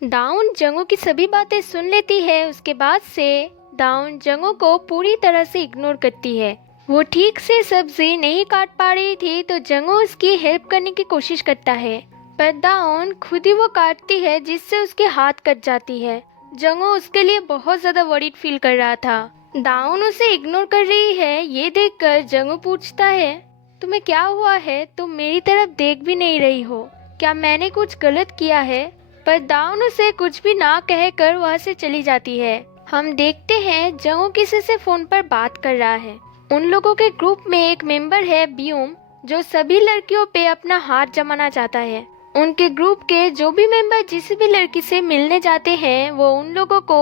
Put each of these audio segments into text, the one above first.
दाउन जंगू की सभी बातें सुन लेती है। उसके बाद से दाउन जंगू को पूरी तरह से इग्नोर करती है। वो ठीक से सब्जी नहीं काट पा रही थी तो जंगू उसकी हेल्प करने की कोशिश करता है, पर दाउन खुद ही वो काटती है जिससे उसके हाथ कट जाती है। जंगू उसके लिए बहुत ज्यादा वरीड फील कर रहा था। दाउन उसे इग्नोर कर रही है ये देखकर जंगू पूछता है, तुम्हें क्या हुआ है? तुम मेरी तरफ देख भी नहीं रही हो, क्या मैंने कुछ गलत किया है? पर दाउन उसे कुछ भी ना कहकर वहां से चली जाती है। हम देखते हैं जंगू किसी से फोन पर बात कर रहा है। उन लोगों के ग्रुप में एक मेंबर है ब्यूम, जो सभी लड़कियों पे अपना हाथ जमाना चाहता है। उनके ग्रुप के जो भी मेंबर जिस भी लड़की से मिलने जाते हैं वो उन लोगों को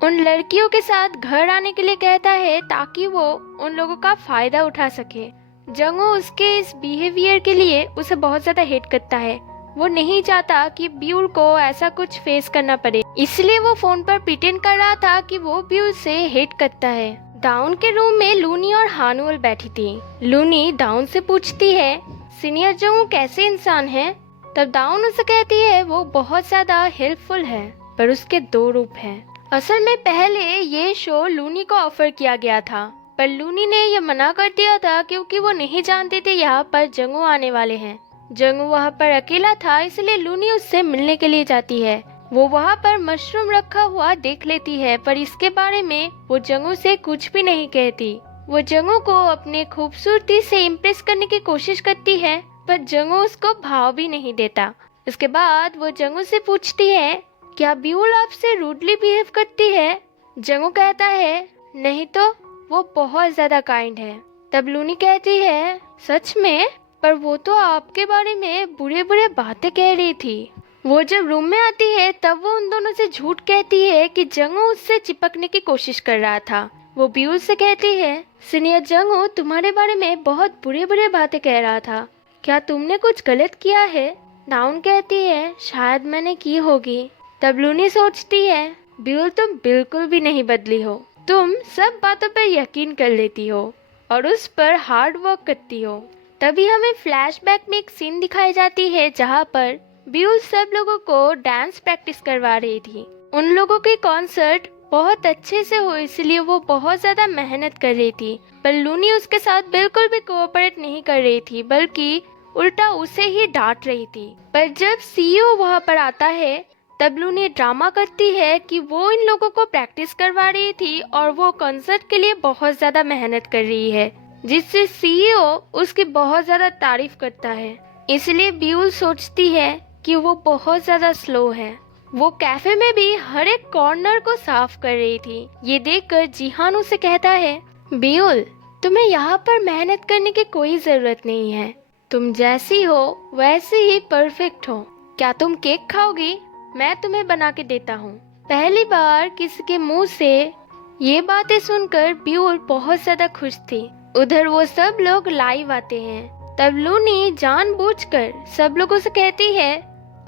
उन लड़कियों के साथ घर आने के लिए कहता है ताकि वो उन लोगों का फायदा उठा सके। जंगू उसके इस बिहेवियर के लिए उसे बहुत ज्यादा हेट करता है। वो नहीं चाहता कि ब्यूल को ऐसा कुछ फेस करना पड़े, इसलिए वो फोन पर प्रिटेंड कर रहा था कि वो ब्यूल से हेट करता है। दाउन के रूम में लूनी और हानुअल बैठी थी। लूनी दाउन से पूछती है, सीनियर जंगू कैसे इंसान है? तब दाउन उसे कहती है वो बहुत ज्यादा हेल्पफुल है, पर उसके दो रूप हैं। असल में पहले ये शो लूनी को ऑफर किया गया था, पर लूनी ने यह मना कर दिया था क्योंकि वो नहीं जानते थे यहाँ पर जंगू आने वाले हैं। जंगू वहाँ पर अकेला था, इसलिए लूनी उससे मिलने के लिए जाती है। वो वहाँ पर मशरूम रखा हुआ देख लेती है, पर इसके बारे में वो जंगू से कुछ भी नहीं कहती। वो जंगू को अपने खूबसूरती से इम्प्रेस करने की कोशिश करती है, पर जंगू उसको भाव भी नहीं देता। उसके बाद वो जंगू से पूछती है, क्या ब्यूल आपसे रूडली बिहेव करती है? जंगू कहता है, नहीं तो, वो बहुत ज्यादा काइंड है। तब लूनी कहती है, सच में? पर वो तो आपके बारे में बुरे बुरे बातें कह रही थी। वो जब रूम में आती है तब वो उन दोनों से झूठ कहती है कि जंगू उससे चिपकने की कोशिश कर रहा था। वो ब्यूल से कहती है, सीनियर जंगू तुम्हारे बारे में बहुत बुरे बुरे बातें कह रहा था, क्या तुमने कुछ गलत किया है? दाउन कहती है, शायद मैंने की होगी। तब लूनी सोचती है, ब्यूल तुम बिल्कुल भी नहीं बदली हो, तुम सब बातों पर यकीन कर लेती हो और उस पर हार्ड वर्क करती हो। तभी हमें फ्लैशबैक में एक सीन दिखाई जाती है जहाँ पर ब्यूल सब लोगों को डांस प्रैक्टिस करवा रही थी। उन लोगों की कॉन्सर्ट बहुत अच्छे से हो इसलिए वो बहुत ज्यादा मेहनत कर रही थी, पर लूनी उसके साथ बिल्कुल भी कोऑपरेट नहीं कर रही थी, बल्कि उल्टा उसे ही डांट रही थी। पर जब सीईओ वहाँ पर आता है तब लूनी ड्रामा करती है कि वो इन लोगों को प्रैक्टिस करवा रही थी और वो कॉन्सर्ट के लिए बहुत ज्यादा मेहनत कर रही है, जिससे सीईओ उसकी बहुत ज्यादा तारीफ करता है। इसलिए ब्यूल सोचती है कि वो बहुत ज्यादा स्लो है। वो कैफे में भी हर एक कॉर्नर को साफ कर रही थी। ये देखकर जिहान उसे कहता है, ब्यूल तुम्हें यहाँ पर मेहनत करने की कोई जरूरत नहीं है, तुम जैसी हो वैसे ही परफेक्ट हो। क्या तुम केक खाओगी? मैं तुम्हें बना के देता हूँ। पहली बार किसी के मुंह से ये बातें सुनकर ब्यूल बहुत ज्यादा खुश थी। उधर वो सब लोग लाइव आते हैं। तब लूनी जानबूझकर सब लोगों से कहती है,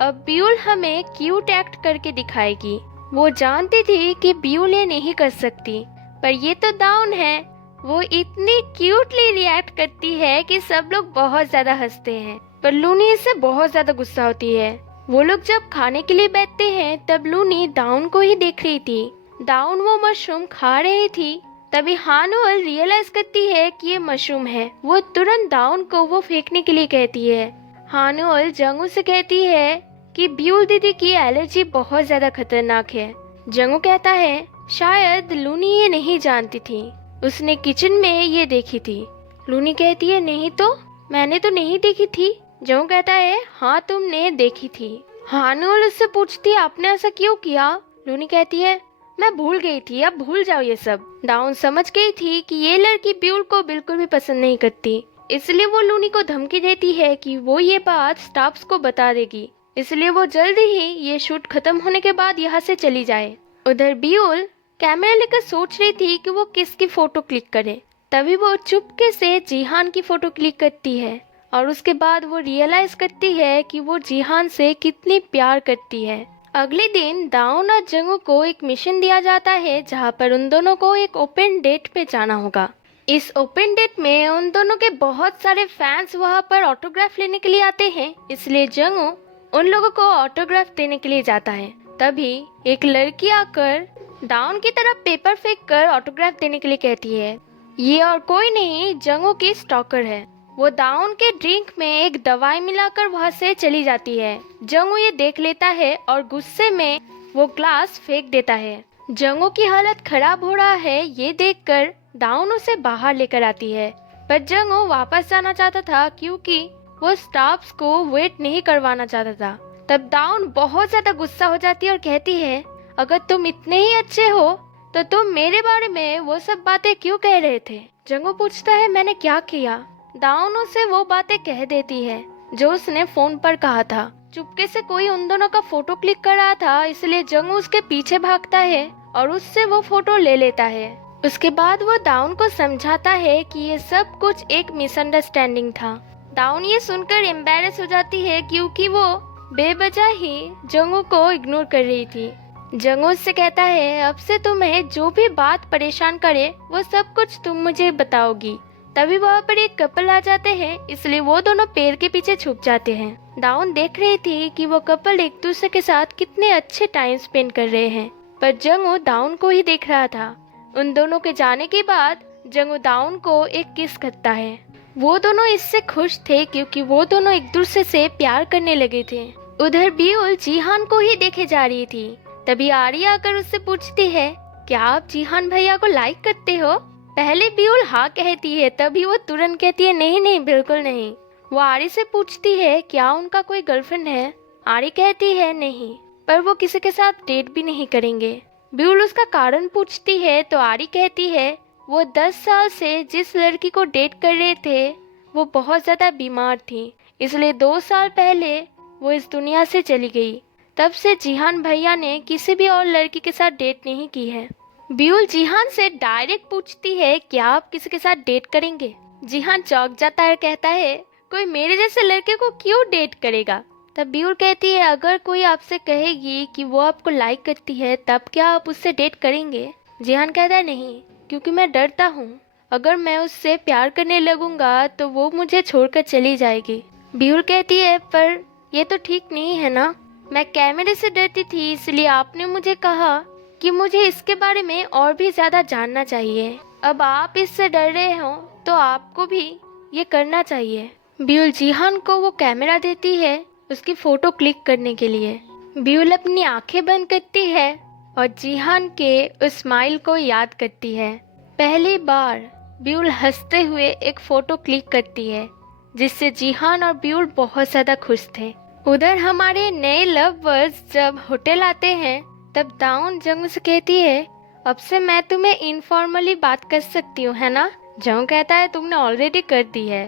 अब ब्यूल हमें क्यूट एक्ट करके दिखाएगी। वो जानती थी कि ब्यूल ये नहीं कर सकती, पर ये तो दाउन है। वो इतनी क्यूटली रिएक्ट करती है कि सब लोग बहुत ज्यादा हंसते हैं, पर लूनी इससे बहुत ज्यादा गुस्सा होती है। वो लोग जब खाने के लिए बैठते हैं तब लूनी दाउन को ही देख रही थी। दाउन वो मशरूम खा रही थी। तभी हानुअल रियलाइज करती है कि ये मशरूम है। वो तुरंत दाउन को वो फेंकने के लिए कहती है। हानुअल जंगू से कहती है कि ब्यूल दीदी की एलर्जी बहुत ज्यादा खतरनाक है। जंगू कहता है, शायद लूनी ये नहीं जानती थी, उसने किचन में ये देखी थी। लूनी कहती है, नहीं तो, मैंने तो नहीं देखी थी। जंगू कहता है, हाँ तुमने देखी थी। हानुअल उससे पूछती है, आपने ऐसा क्यों किया? लूनी कहती है, मैं भूल गई थी, अब भूल जाओ ये सब। दाउन समझ गई थी कि ये लड़की ब्यूल को बिल्कुल भी पसंद नहीं करती, इसलिए वो लूनी को धमकी देती है कि वो ये बात स्टाफ्स को बता देगी, इसलिए वो जल्दी ही ये शूट खत्म होने के बाद यहाँ से चली जाए। उधर ब्यूल कैमरा लेकर सोच रही थी कि वो किसकी फोटो क्लिक करे। तभी वो चुपके से जिहान की फोटो क्लिक करती है और उसके बाद वो रियलाइज करती है कि वो जिहान से कितनी प्यार करती है। अगले दिन दाउन और जंगू को एक मिशन दिया जाता है जहाँ पर उन दोनों को एक ओपन डेट पे जाना होगा। इस ओपन डेट में उन दोनों के बहुत सारे फैंस वहाँ पर ऑटोग्राफ लेने के लिए आते हैं, इसलिए जंगू उन लोगों को ऑटोग्राफ देने के लिए जाता है। तभी एक लड़की आकर डाउन की तरफ पेपर फेंक कर ऑटोग्राफ देने के लिए कहती है। ये और कोई नहीं, जंगू की स्टॉकर है। वो डाउन के ड्रिंक में एक दवाई मिलाकर वहां से चली जाती है। जंगू ये देख लेता है और गुस्से में वो ग्लास फेंक देता है। जंगू की हालत खराब हो रहा है ये देखकर डाउन उसे बाहर लेकर आती है, पर जंगू वापस जाना चाहता था क्योंकि वो स्टाफ्स को वेट नहीं करवाना चाहता था। तब डाउन बहुत ज्यादा गुस्सा हो जाती है और कहती है, अगर तुम इतने ही अच्छे हो तो तुम मेरे बारे में वो सब बातें क्यों कह रहे थे? जंगू पूछता है, मैंने क्या किया? डाउन उसे वो बातें कह देती है जो उसने फोन पर कहा था। चुपके से कोई उन दोनों का फोटो क्लिक कर रहा था, इसलिए जंगू उसके पीछे भागता है और उससे वो फोटो ले लेता है। उसके बाद वो डाउन को समझाता है कि ये सब कुछ एक मिसअंडरस्टैंडिंग था। डाउन ये सुनकर एम्बैरेस हो जाती है क्योंकि वो बेवजह ही जंगू को इग्नोर कर रही थी। जंगू उससे कहता है, अब से तुम्हें जो भी बात परेशान करे वो सब कुछ तुम मुझे बताओगी। तभी वहाँ पर एक कपल आ जाते हैं, इसलिए वो दोनों पेड़ के पीछे छुप जाते हैं। डाउन देख रही थी कि वो कपल एक दूसरे के साथ कितने अच्छे टाइम स्पेंड कर रहे हैं, पर जंगू डाउन को ही देख रहा था। उन दोनों के जाने के बाद जंगू डाउन को एक किस करता है। वो दोनों इससे खुश थे क्योंकि वो दोनों एक दूसरे से प्यार करने लगे थे। उधर बीउल जीहान को ही देखे जा रही थी। तभी आरी आकर उससे पूछती है, क्या आप जीहान भैया को लाइक करते हो? पहले बीउल हाँ कहती है, तभी वो तुरंत कहती है, नहीं नहीं बिल्कुल नहीं। वो आरी से पूछती है, क्या उनका कोई गर्लफ्रेंड है? आरी कहती है नहीं, पर वो किसी के साथ डेट भी नहीं करेंगे। बीउल उसका कारण पूछती है तो आरी कहती है, वो 10 साल से जिस लड़की को डेट कर रहे थे वो बहुत ज्यादा बीमार थी, इसलिए 2 साल पहले वो इस दुनिया से चली गई। तब से जीहान भैया ने किसी भी और लड़की के साथ डेट नहीं की है। बीउल जीहान से डायरेक्ट पूछती है, क्या आप किसी के साथ डेट करेंगे? जीहान चौंक जाता है, कहता है, कोई मेरे जैसे लड़के को क्यों डेट करेगा? तब बीउल कहती है, अगर कोई आपसे कहेगी कि वो आपको लाइक करती है तब क्या आप उससे डेट करेंगे? जीहान कहता है, नहीं, क्योंकि मैं डरता हूँ अगर मैं उससे प्यार करने लगूंगा तो वो मुझे छोड़कर चली जाएगी। बीउल कहती है, पर ये तो ठीक नहीं है ना, मैं कैमरे से डरती थी इसलिए आपने मुझे कहा कि मुझे इसके बारे में और भी ज्यादा जानना चाहिए। अब आप इससे डर रहे हो तो आपको भी ये करना चाहिए। बीउल जीहान को वो कैमरा देती है उसकी फोटो क्लिक करने के लिए। बीउल अपनी आंखें बंद करती है और जीहान के उस स्माइल को याद करती है। पहली बार बीउल हंसते हुए एक फोटो क्लिक करती है जिससे जीहान और बीउल बहुत ज्यादा खुश थे। उधर हमारे नए लवर्स जब होटल आते हैं तब डाउन जंगू से कहती है, अब से मैं तुम्हें इनफॉर्मली बात कर सकती हूँ, है ना? जंगू कहता है, तुमने ऑलरेडी कर दी है।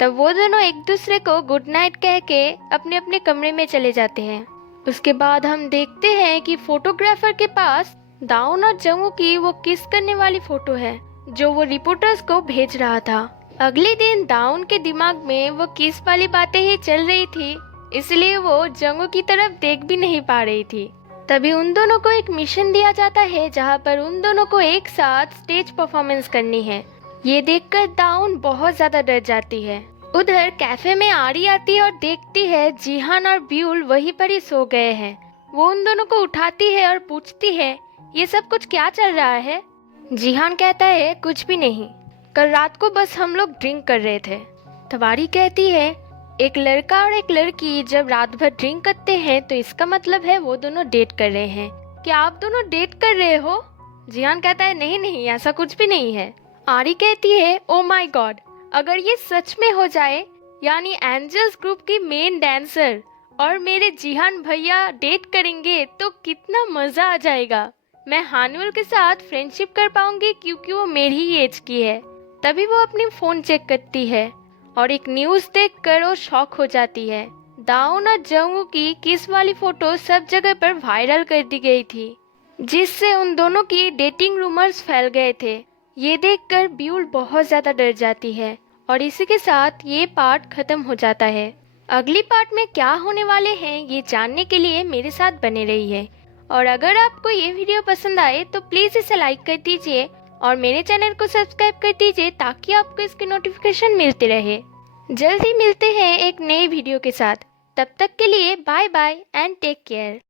तब वो दोनों एक दूसरे को गुड नाइट कह के अपने अपने कमरे में चले जाते हैं। उसके बाद हम देखते हैं कि फोटोग्राफर के पास डाउन और जंगू की वो किस करने वाली फोटो है जो वो रिपोर्टर्स को भेज रहा था। अगले दिन डाउन के दिमाग में वो किस वाली बातें ही चल रही थी, इसलिए वो जंगू की तरफ देख भी नहीं पा रही थी। तभी उन दोनों को एक मिशन दिया जाता है जहाँ पर उन दोनों को एक साथ स्टेज परफॉर्मेंस करनी है। ये देखकर डाउन बहुत ज्यादा डर जाती है। उधर कैफे में आरी आती है और देखती है जीहान और बीउल वहीं पर ही सो गए हैं। वो उन दोनों को उठाती है और पूछती है, ये सब कुछ क्या चल रहा है? जीहान कहता है, कुछ भी नहीं, कल रात को बस हम लोग ड्रिंक कर रहे थे। तब आरी कहती है, एक लड़का और एक लड़की जब रात भर ड्रिंक करते हैं तो इसका मतलब है वो दोनों डेट कर रहे हैं। क्या आप दोनों डेट कर रहे हो? जीहान कहता है, नहीं नहीं, ऐसा कुछ भी नहीं है। आरी कहती है, ओ माय गॉड, अगर ये सच में हो जाए, यानी एंजल्स ग्रुप की मेन डांसर और मेरे जीहान भैया डेट करेंगे तो कितना मजा आ जाएगा। मैं हानुअल के साथ फ्रेंडशिप कर पाऊंगी क्योंकि वो मेरी ही एज की है। तभी वो अपनी फोन चेक करती है और एक न्यूज देखकर वो शॉक हो जाती है। डाउन और जंगू की किस वाली फोटो सब जगह पर वायरल कर दी गई थी, जिससे उन दोनों की डेटिंग रूमर्स फैल गए थे। ये देखकर बीउल बहुत ज्यादा डर जाती है और इसी के साथ ये पार्ट खत्म हो जाता है। अगली पार्ट में क्या होने वाले हैं ये जानने के लिए मेरे साथ बने रहिए। और अगर आपको ये वीडियो पसंद आए तो प्लीज इसे लाइक कर दीजिए और मेरे चैनल को सब्सक्राइब कर दीजिए ताकि आपको इसकी नोटिफिकेशन मिलती रहे। जल्द ही मिलते हैं एक नए वीडियो के साथ। तब तक के लिए bye bye and take care.